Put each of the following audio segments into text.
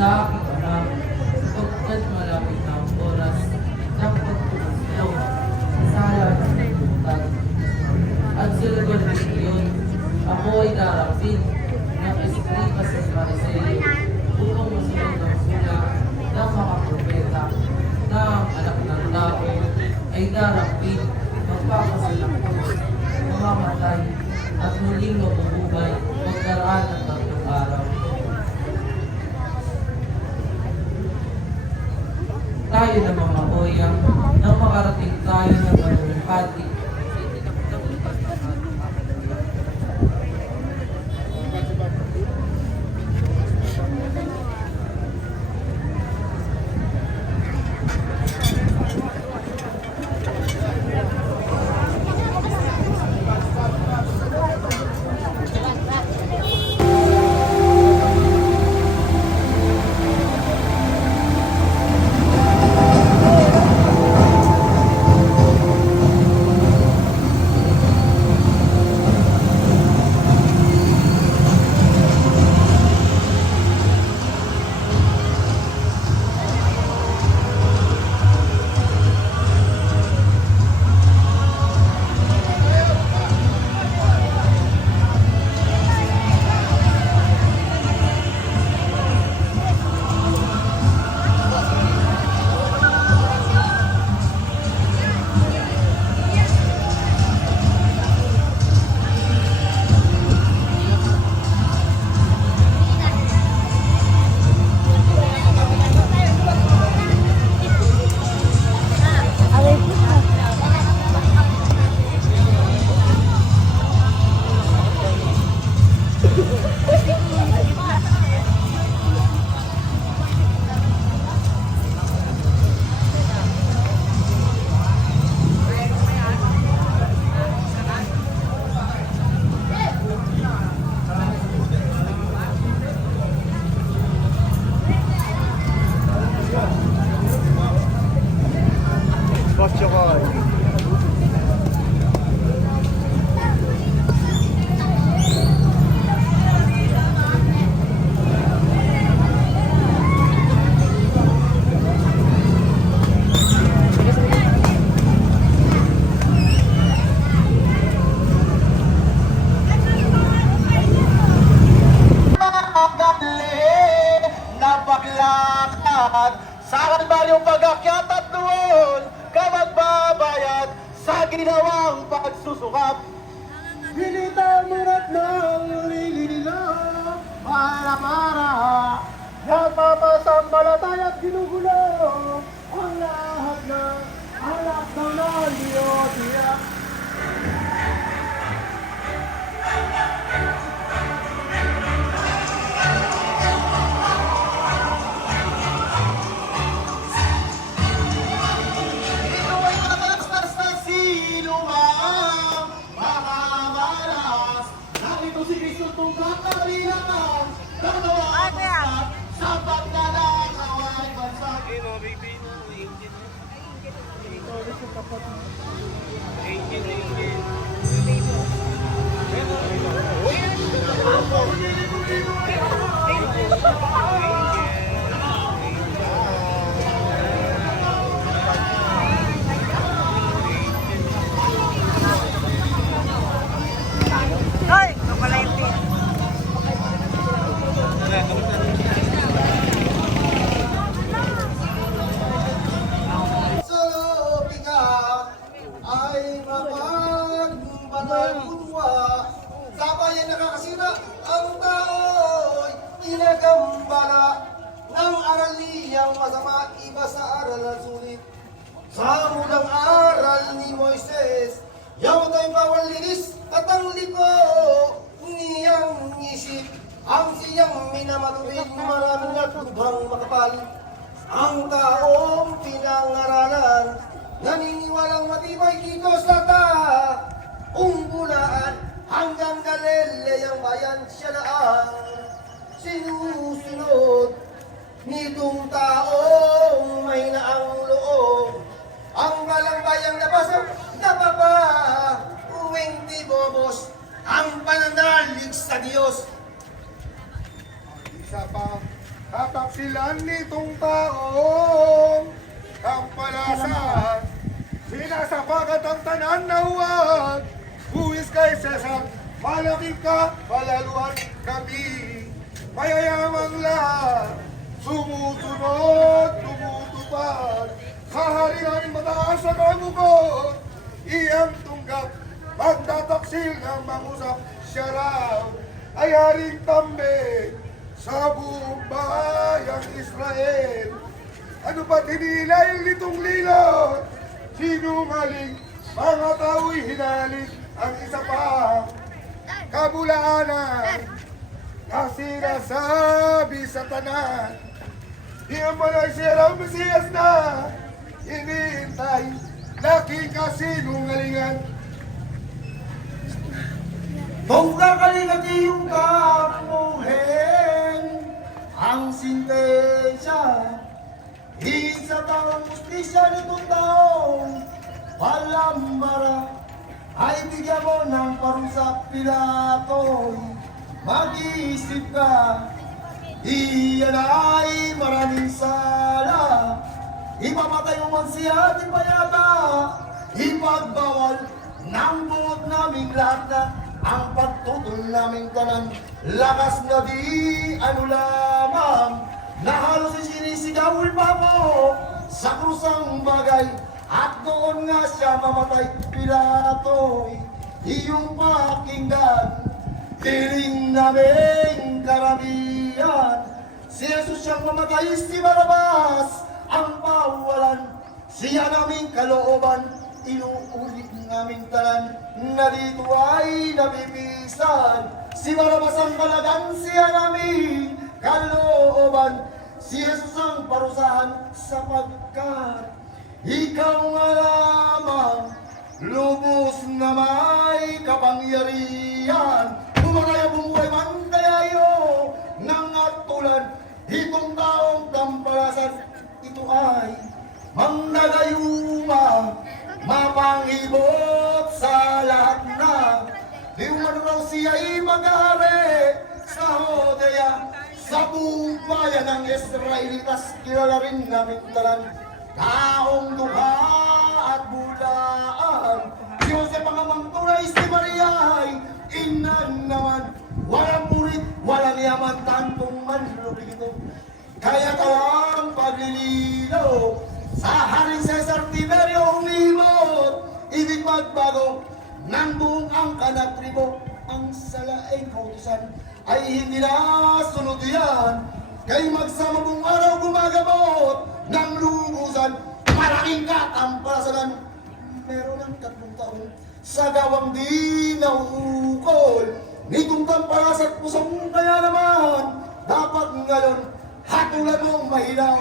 sa aking anak, sapagkat malapit na ang oras ng pagtulog sa sala ng liputan. At sa lugar ng iyon, ako ay darapin ng Eskrita sa Pariseo upang masunod ang sula ng mga propeta na ang anak ng tao ay darapin, magpapasalangkos, mamamatay, at muling mabubuhay magkaraan ng 3 araw. Tayo na mga oyang nang makarating tayo ng malumpati. Sa kalbaryong pag-akyat at doon ka magbabayad sa ginawang pagsusukap. Bilitan murat ng lilila para nagpapasambalatay at ginugulo ang lahat ng anak ng Naliyotya. Ay, kapalaiti. Ay mapagbanagpunwa sa bayan nakakasira ang tao'y inagambala ng aral niyang masama iba sa aral na sulit. Sa mulang aral ni Moises, yaw tayo bawal linis at ang liko niyang isip. Ang siyang minamatuwid maraming at lubhang makapal. Ang taong pinangaralan naniniwalang matibay dito sa unggulaan hanggang Galilea ang bayan siya na ang sinusunod nitong taong may naang loob. Ang balang bayang napasok napapa uwing tibobos ang pananalig sa Diyos. Isa pa Kataksilan nitong taong kampalasan, sinasapagat ang tanan na huwag buwis kay Cesar, malaki ka, palaluan kami, mayayamang lahat, sumusunod, tumutupad, sa hari namin mataas sa kamukot, iyang tunggap, pagtataksil ng mangusap, siya raw ay haring tambe sa buong bayang Israel. Ano ba't hinilayin nitong lilot? Sinungaling, mga tao'y hinaling ang isa pa kabulaanan na sinasabi sa tanan. Iyan mo na siya raw Mesiyas na hinihintay, laking kasinungalingan. Kung kakalinag iyong kamuhin, ang sintensya, higit sa taong justisya nitong taong palambara, ay bigyan mo ng parusa Pilato, mag-iisip ka, iyan ay maraming sala, ipamatay mo man siya at ipayata, ipagbawal ng buot naming lahat na ang pagtutol naming kanan, lakas na di ano lamang, na halos sinisigaw pa mo sa krusang bagay, at doon nga siya mamatay. Pilato, iyong pakinggan, piling naming karamihan, si Jesus siyang mamatay, si Barabas ang pawalan, siya naming kalooban, inuulit naming talan, na dito ay nabibisan, si Barabas ang kalagan, siya naming kalooban, si Jesus ang parusahan, sapagkat ikaw nga lamang lubos na may kapangyarihan, kumakaya bumuhay man kayayo ng atulan, itong taong kampalasan, ito ay manggagayuma, mapanghibot sa lahat na, di umano raw siya'y mag-ari sa Hodea, sa buong bayan ng Israelitas, kilala rin namin talan, taong dukha at bulaan, si Jose pangamang tunay, si Maria ay ina naman, walang murit, walang yaman, tantong manlubig ito, kaya tawang paglilino, sa Haring Cesar Tiberio umibot, ibig magbago ng buong angka na tribo, ang salaing kautusan ay hindi na sunod yan, kay magsama buong araw gumagamot ng lubusan, malaking katampasalan, meron ng 3 taon sa gawang di naukol, nitong tampalas at pusong, kaya naman dapat ngayon hatulan mong mahilaw,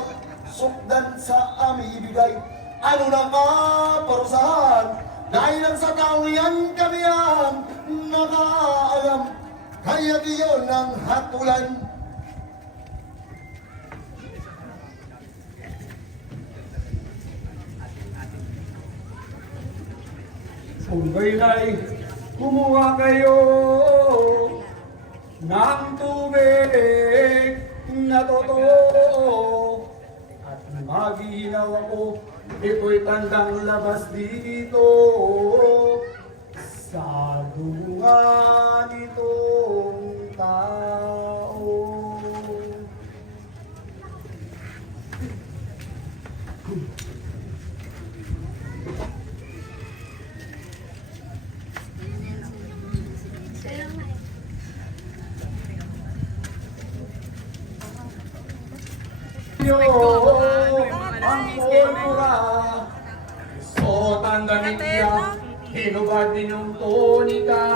sukdan sa aming ibigay, ano na kaparusahan, dahil lang sa taong yan kami ang nakaalam, kaya diyon ang hatulan. Kung kaila'y kumuha kayo ng tubig na totoo at maghihinaw ako, ito'y tandang labas dito sa duga nitong tao. Ang pulpura, suotan damit niya, hinubad din yung tunika.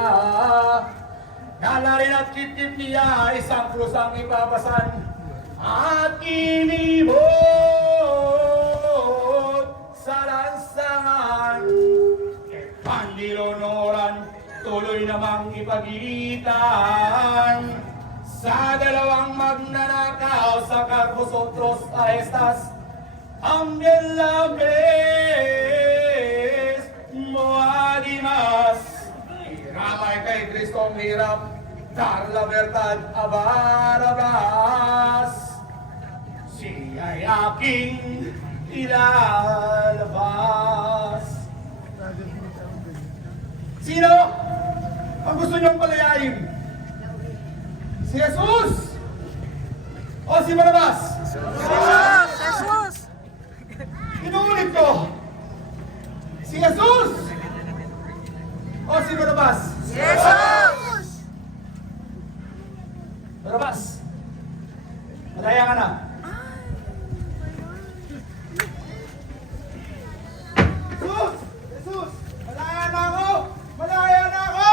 Kalarin at kip-kip niya, isang krusang ipapasan, at inibot sa lansangan. Pandilonoran, tuloy namang ipagitan sa dalawang magnanakaw sa Carpusotros a estas, Angel Labres Moadimas, iramay kay Kristong hirap, dar la verdad a Barabas, ay aking ilalabas. Sino ang gusto niyong palayain? Si Jesus o si Barabas? Jesus! Inuulit ko. Si Jesus o si Barabas? Jesus! Barabas, malaya ka na. Jesus! Jesus! Malaya na ako! Malaya na ako!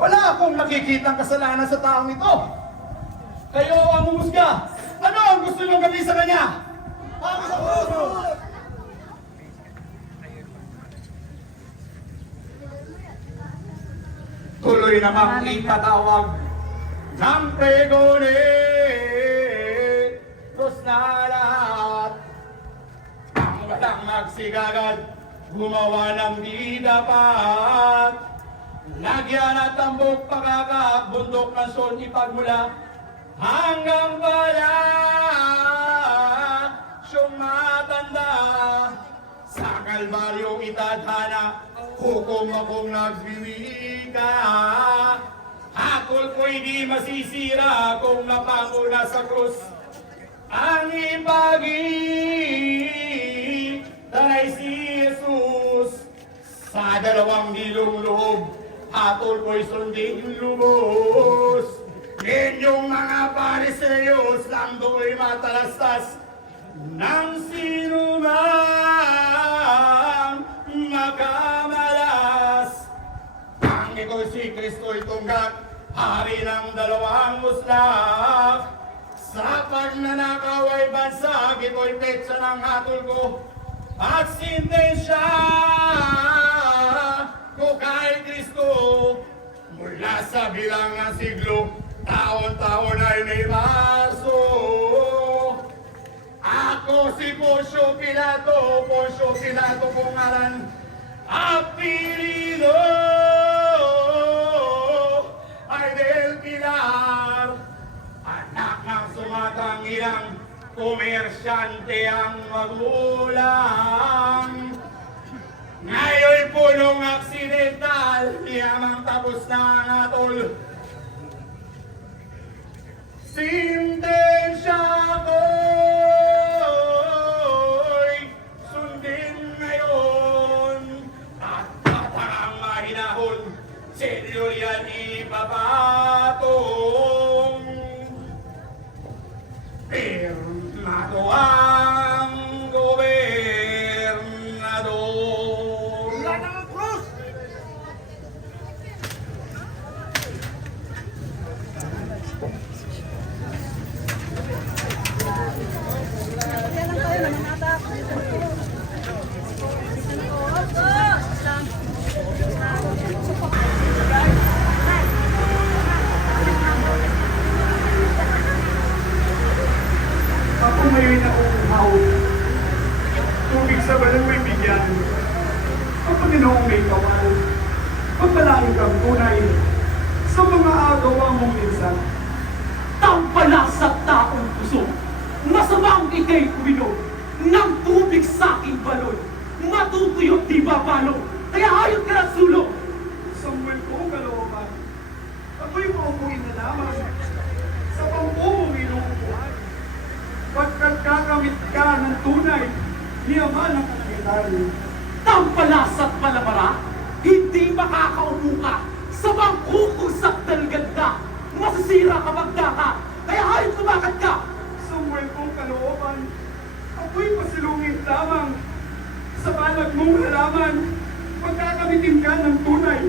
Wala akong nakikitang kasalanan sa taong ito. Kayo ang humusga. Ano ang gusto niyong gawin sa kanya? Ako sa puso! Tuloy namang itatawag ng pregone. Tos na lahat ang walang magsigagad, gumawa ng di dapat. Lagyan at tambok pagkakabundok ng sol ipagmula hanggang pala siyong matanda. Sa kalbaryong itadhana, hukom akong nagbiwika. Hakol ko'y di masisira kung napango na sa krus. Ang ipagin, tanay si Jesus. Sa dalawang gilong loob, hatol ko'y sundin lubos. Inyong mga pariseyos lang do'y matalastas nang sino man makamalas. Ang ito'y si Kristo'y tunggak, hari ng dalawang muslak. Sa pagnanakaw ay bansag, ito'y petsa ng hatol ko at sintensya ko kay Kristo. Mula sa bilang ng siglo, taon-taon ay may baso. Ako si Poncio Pilato kung ngalan, apelido ay Del Pilar. Anak ng sumatangilang komersyante ang magulang. Ngayon'y punong aksidentал, yamang tapos na ang atol. Sintensya ko'y sundin ngayon at patarang mahinahon, senyor yan ipapatong. Pirmado ang gobernador. Wala na ang krus! Kaya lang tayo naman atak. Ako ngayon nauuhaw. Tubig sa balang may bigyan. Ang Panginoong may kawal. Pagpalain kang tunay sa mga agawa mong minsan. Tampalas sa taong puso, masamang ikay kuminom ng tubig sa aking balon. Matutuyot di babalo, kaya hayop ka ng sulong. Samuel ko kalooban. Ako'y maupuin na lamang sa pangpumong inuupuan. Pagkat kakamit ka ng tunay, niyaman ang kalangitan. Tampalas at malamara, hindi makakaupo ka sa bangko kung sakdal ganda. Masisira ka magdaka, kaya hayop tumakat ka. Samuel ko kalooban. Ako'y pasilungin lamang sa balag mong halaman. Pagkakamitin ka ng tunay,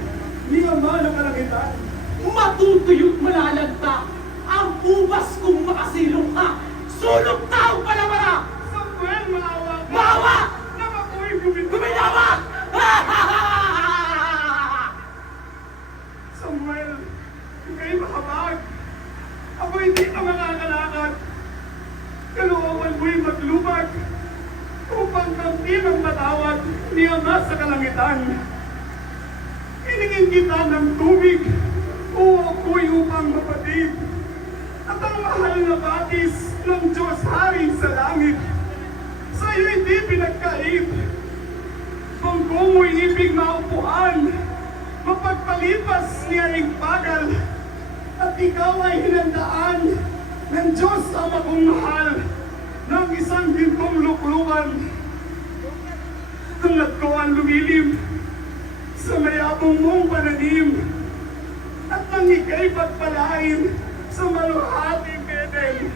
niyaman ang kalangitan. Matutuyot malalagta, ang ubas kung makasilong ka. Sulong taong palamara! Samuel, maawa ka! Maawa! Nang ako'y guminawa! Guminawa! Samuel, ika'y mahabag. Ako hindi ka makakalakad. Kalooban mo'y maglubag upang kampi ng matawad ni Ama sa kalangitan. Hiningin kita ng tubig o ako'y upang mapatid at ang mahal na batis ng Diyos Hari sa langit. Sa iyo'y di pinagkait. Kung mo'y ibig maupuan, mapagpalipas niya ring pagal, at ikaw ay hinandaan ng Diyos Ama kong mahal ng isang gintong luklukan. Tulad ko ang lumilim sa mayabong mong pananim, at nang ika'y pagpalain sa maluhating Eden.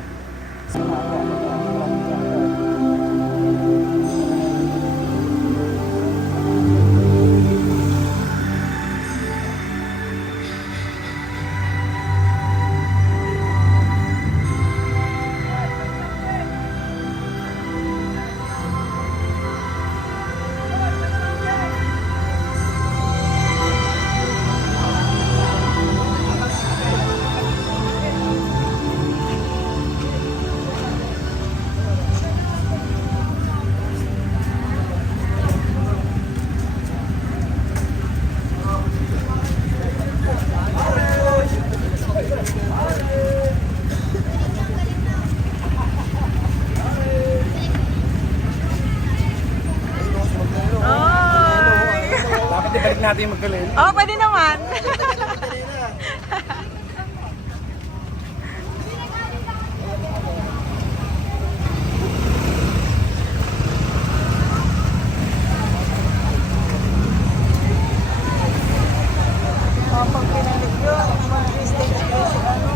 Dapat ibalik natin yung magkalin. Oh, pwede naman. Pag pinalik yun, mag-stage ko si ano.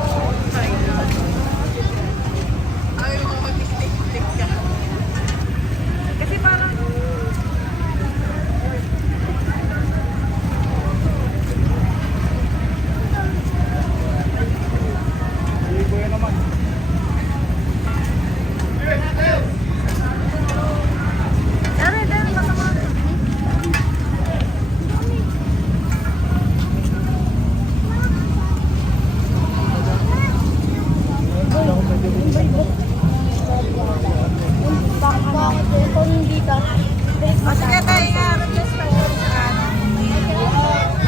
Ay, mag-stage ka. Kasi parang Dari, baka mo. O sige, tayo nga.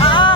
Oo.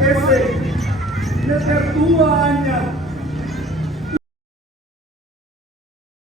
Ese, na perdoa niya